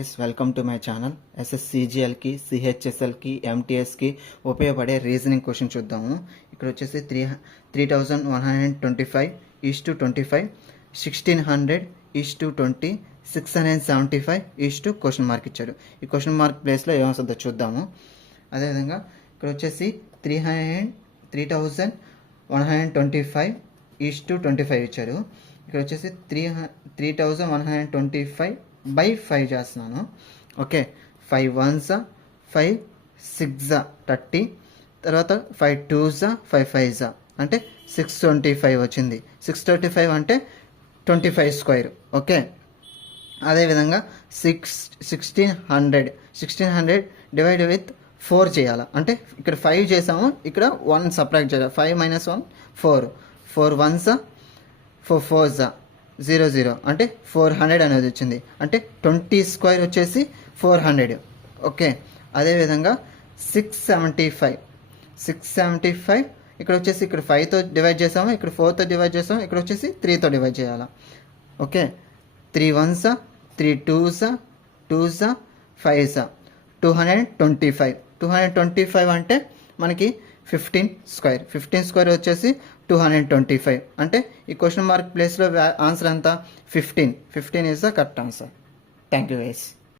Guys, welcome to my channel. ఎస్ఎస్సిజిఎల్కి, సిహెచ్ఎస్ఎల్కి, ఎంటీఎస్కి ఉపయోగపడే రీజనింగ్ క్వశ్చన్ చూద్దాము. ఇక్కడ వచ్చేసి 3125:25, 1600:20, 675 క్వశ్చన్ మార్క్ ఇచ్చాడు. ఈ క్వశ్చన్ మార్క్ ప్లేస్లో ఏమొస్తుందో చూద్దాము. అదేవిధంగా ఇక్కడ వచ్చేసి 3125:25 ఇచ్చారు. ఇక్కడ వచ్చేసి 3125/5 చేస్తున్నాను. ఓకే, 5 1s 5 6 30, తర్వాత 5 2s 5 5s అంటే 625 వచ్చింది. 625 అంటే 25 స్క్వేర్. ఓకే, అదేవిధంగా 1600 డివైడ్ విత్ 4 చేయాలి. అంటే ఇక్కడ 5 చేసాము, ఇక్కడ 1 సబ్ట్రాక్ట్ చేయాలి. 5 - 1 4, 4 1s 4 4s 0 0 అంటే 400 అనేది వచ్చింది. అంటే 20 స్క్వేర్ వచ్చేసి 400. ఓకే, అదేవిధంగా 675 ఇక్కడ వచ్చేసి ఇక్కడ 5తో డివైడ్ చేసాము, ఇక్కడ 4తో డివైడ్ చేసాము, ఇక్కడ వచ్చేసి 3తో డివైడ్ చేయాలి. Okay, 3 1s 3 2s 2s 5s 225 అంటే మనకి 15 స్క్వేర్ వచ్చేసి 225. అంటే ఈ క్వశ్చన్ మార్క్ ప్లేస్లో ఆన్సర్ ఎంత? 15 is the correct answer. Thank you guys.